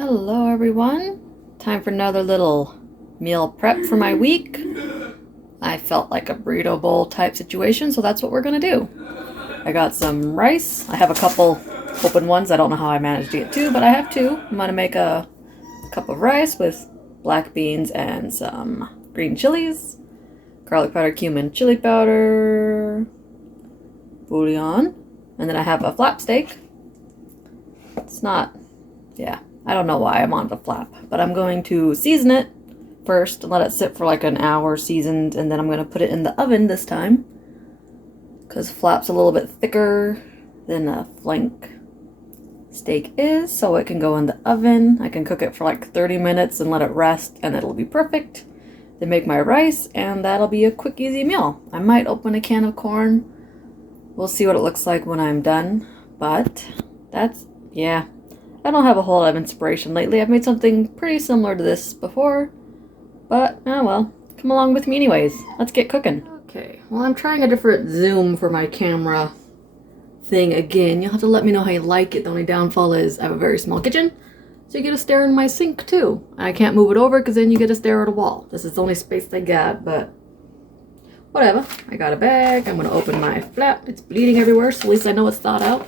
Hello everyone. Time for another little meal prep for my week. I felt like a burrito bowl type situation, so that's what we're gonna do. I got some rice. I have a couple open ones. I don't know how I managed to get two, but I have two. I'm gonna make a cup of rice with black beans and some green chilies, garlic powder, cumin, chili powder, bouillon, and then I have a flap steak. It's not, yeah, I don't know why I'm on the flap, but I'm going to season it first and let it sit for like an hour seasoned, and then I'm going to put it in the oven this time because flap's a little bit thicker than a flank steak is, so it can go in the oven. I can cook it for like 30 minutes and let it rest, and it'll be perfect. Then make my rice, and that'll be a quick, easy meal. I might open a can of corn. We'll see what it looks like when I'm done, but that's, yeah. I don't have a whole lot of inspiration lately. I've made something pretty similar to this before, but oh well. Come along with me anyways. Let's get cooking. Okay, well, I'm trying a different zoom for my camera thing again. You'll have to let me know how you like it. The only downfall is I have a very small kitchen, so you get to stare in my sink too. I can't move it over because then you get to stare at a wall. This is the only space I got, but whatever. I got a bag. I'm gonna open my flap. It's bleeding everywhere, so at least I know it's thawed out.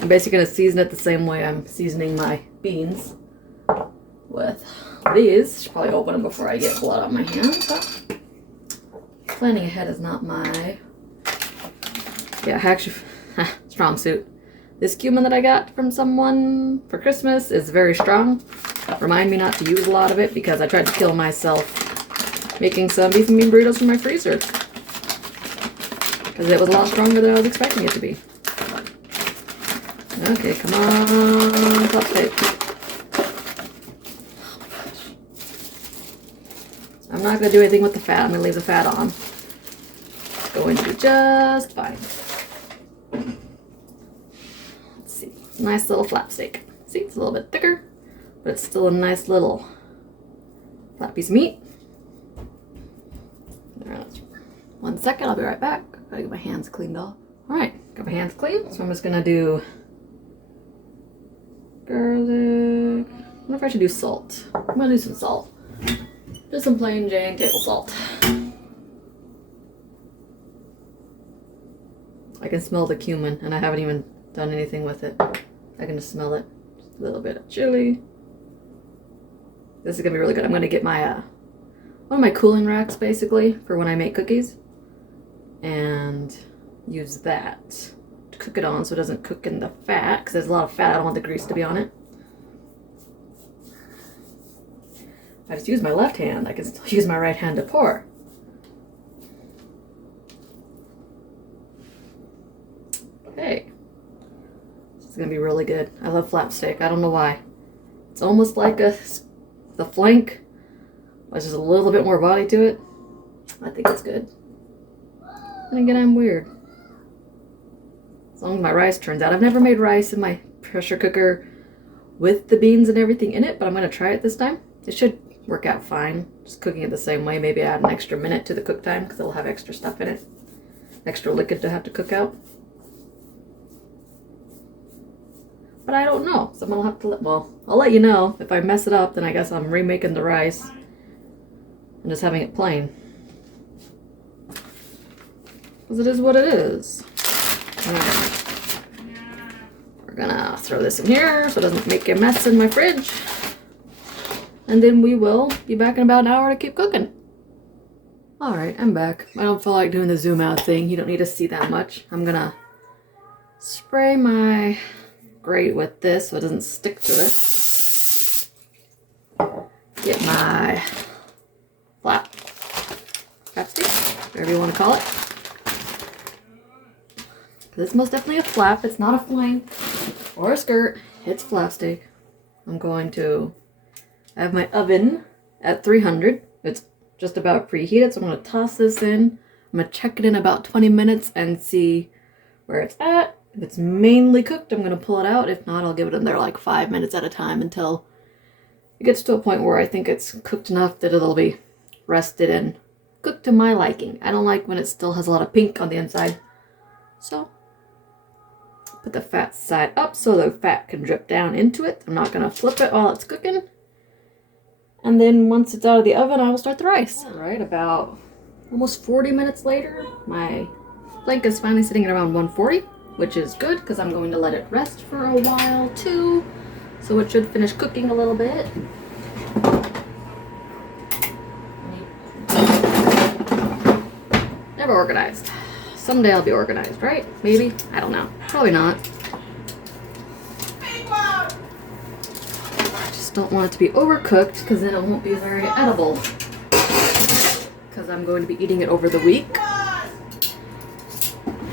I'm basically going to season it the same way I'm seasoning my beans with these. Should probably open them before I get blood on my hands, but planning ahead is not my, actually, strong suit. This cumin that I got from someone for Christmas is very strong. Remind me not to use a lot of it because I tried to kill myself making some beef and bean burritos from my freezer because it was a lot stronger than I was expecting it to be. Okay, come on, top tape. Oh my gosh. I'm not going to do anything with the fat. I'm going to leave the fat on. It's going to be just fine. Let's see. Nice little flap steak. See, it's a little bit thicker, but it's still a nice little flat piece of meat. Alright, 1 second, I'll be right back. Gotta get my hands cleaned off. Alright, got my hands clean, so I'm just going to do garlic. I wonder if I should do salt. I'm gonna do some salt. Just some plain Jane table salt. I can smell the cumin, and I haven't even done anything with it. I can just smell it. Just a little bit of chili. This is gonna be really good. I'm gonna get my one of my cooling racks basically for when I make cookies, and use that cook it on so it doesn't cook in the fat because there's a lot of fat. I don't want the grease to be on it. I just use my left hand. I can still use my right hand to pour. Okay. This is gonna be really good. I love flap steak. I don't know why. It's almost like the flank. There's just a little bit more body to it. I think it's good. And again, I'm weird. As long as my rice turns out. I've never made rice in my pressure cooker with the beans and everything in it, but I'm going to try it this time. It should work out fine. Just cooking it the same way. Maybe add an extra minute to the cook time because it'll have extra stuff in it. Extra liquid to have to cook out. But I don't know. Someone will have to well, I'll let you know. If I mess it up, then I guess I'm remaking the rice and just having it plain. Because it is what it is. Alright. We're gonna throw this in here so it doesn't make a mess in my fridge. And then we will be back in about an hour to keep cooking. Alright, I'm back. I don't feel like doing the zoom out thing. You don't need to see that much. I'm gonna spray my grate with this so it doesn't stick to it. Get my flap stick, whatever you want to call it. This is most definitely a flap. It's not a flank or a skirt. It's flap steak. I'm going to have my oven at 300. It's just about preheated, so I'm going to toss this in. I'm going to check it in about 20 minutes and see where it's at. If it's mainly cooked, I'm going to pull it out. If not, I'll give it in there like 5 minutes at a time until it gets to a point where I think it's cooked enough that it'll be rested and cooked to my liking. I don't like when it still has a lot of pink on the inside. So Put the fat side up so the fat can drip down into it. I'm not gonna flip it while it's cooking. And then once it's out of the oven, I will start the rice. All right, about almost 40 minutes later, my flank is finally sitting at around 140, which is good because I'm going to let it rest for a while too. So it should finish cooking a little bit. Never organized. Someday I'll be organized, right? Maybe? I don't know. Probably not. I just don't want it to be overcooked because then it won't be very edible. Because I'm going to be eating it over the week.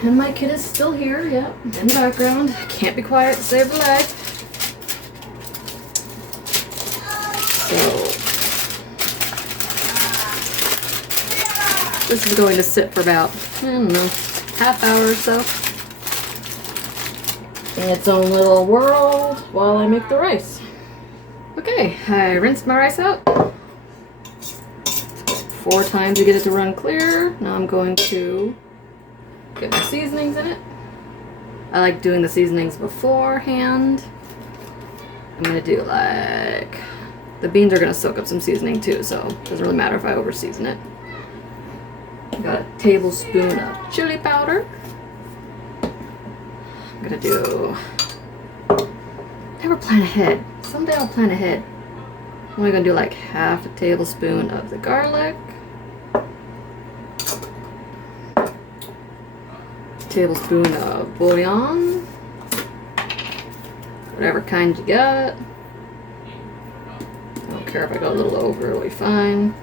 And my kid is still here, yep, in the background. Can't be quiet to save her life. So this is going to sit for about, I don't know, half hour or so in its own little world while I make the rice. Okay, I rinsed my rice out 4 times to get it to run clear. Now I'm going to get my seasonings in it. I like doing the seasonings beforehand. I'm gonna do like, the beans are gonna soak up some seasoning too, so it doesn't really matter if I over season it. Got a tablespoon of chili powder. I'm gonna do, never plan ahead. Someday I'll plan ahead. I'm only gonna do like half a tablespoon of the garlic. Tablespoon of bouillon. Whatever kind you got. I don't care if I go a little over, it'll be fine.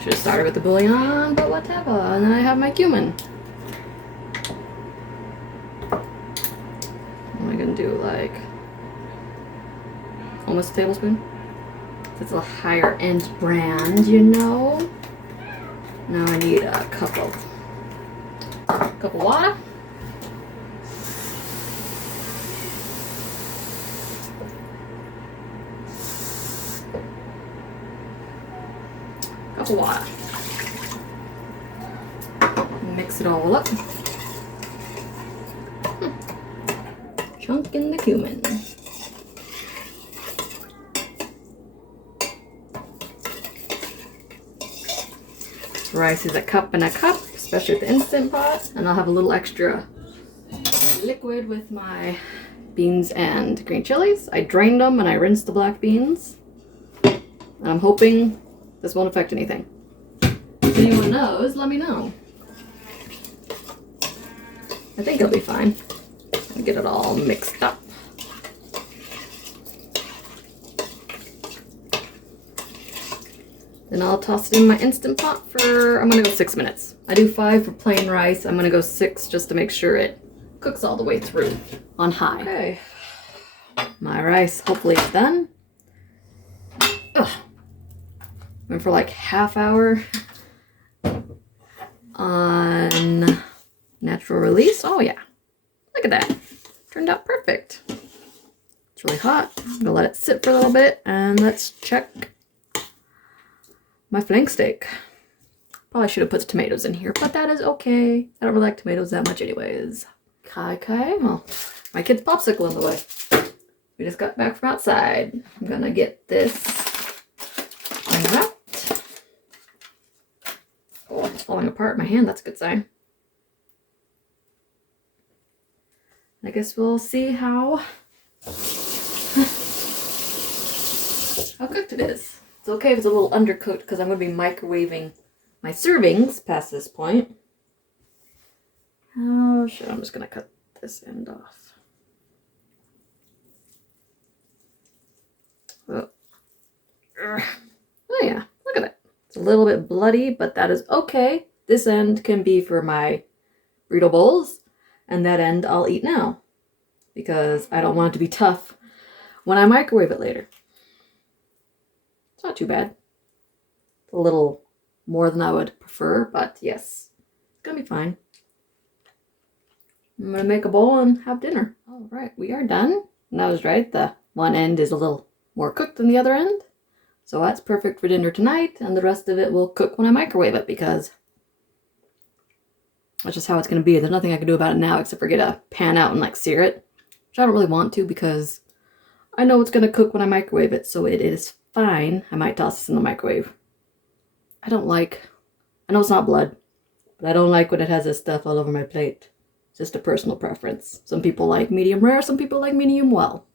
Should have started with the bouillon, but whatever. And then I have my cumin. What am I gonna do? Like almost a tablespoon? It's a higher end brand, you know. Now I need a cup of water. Cup of water. Mix it all up. Chunk in the cumin. Rice is a cup and a cup, especially with the Instant Pot, and I'll have a little extra liquid with my beans and green chilies. I drained them and I rinsed the black beans, and I'm hoping this won't affect anything. If anyone knows, let me know. I think it'll be fine. I'll get it all mixed up. Then I'll toss it in my Instant Pot for, I'm gonna go 6 minutes. I do 5 for plain rice. I'm gonna go 6 just to make sure it cooks all the way through on high. Okay, my rice hopefully is done. Ugh. Went for like half hour on natural release. Oh yeah, look at that. Turned out perfect. It's really hot. I'm gonna let it sit for a little bit and let's check my flank steak. Probably should have put the tomatoes in here, but that is okay. I don't really like tomatoes that much anyways. Okay, well, my kid's popsicle in the way. We just got back from outside. I'm gonna get this unwrapped. Oh, it's falling apart in my hand. That's a good sign. I guess we'll see how cooked it is. It's okay if it's a little undercooked because I'm going to be microwaving my servings past this point. Oh shit, I'm just going to cut this end off. Oh. Oh yeah, look at it. It's a little bit bloody, but that is okay. This end can be for my burrito bowls, and that end I'll eat now because I don't want it to be tough when I microwave it later. Not too bad. A little more than I would prefer, but yes, it's gonna be fine. I'm gonna make a bowl and have dinner. All right, we are done. And I was right, the one end is a little more cooked than the other end. So that's perfect for dinner tonight, and the rest of it will cook when I microwave it because That's just how it's going to be. There's nothing I can do about it now except for get a pan out and like sear it, which I don't really want to because I know it's going to cook when I microwave it, so it is fine. I might toss this in the microwave. I know it's not blood, but I don't like when it has this stuff all over my plate. It's just a personal preference. Some people like medium rare, some people like medium well.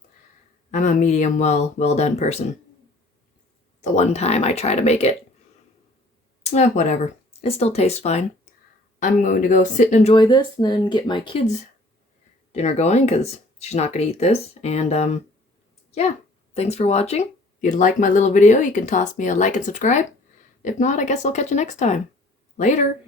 I'm a medium well done person. The one time I try to make it, whatever. It still tastes fine. I'm going to go sit and enjoy this and then get my kids' dinner going because she's not going to eat this. And yeah, thanks for watching. If you'd like my little video, you can toss me a like and subscribe. If not, I guess I'll catch you next time. Later.